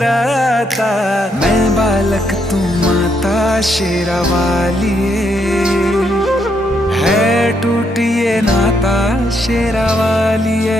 कराता। मैं बालक तू माता शेरा वालिए, है टूटिए नाता शेरा वालिए।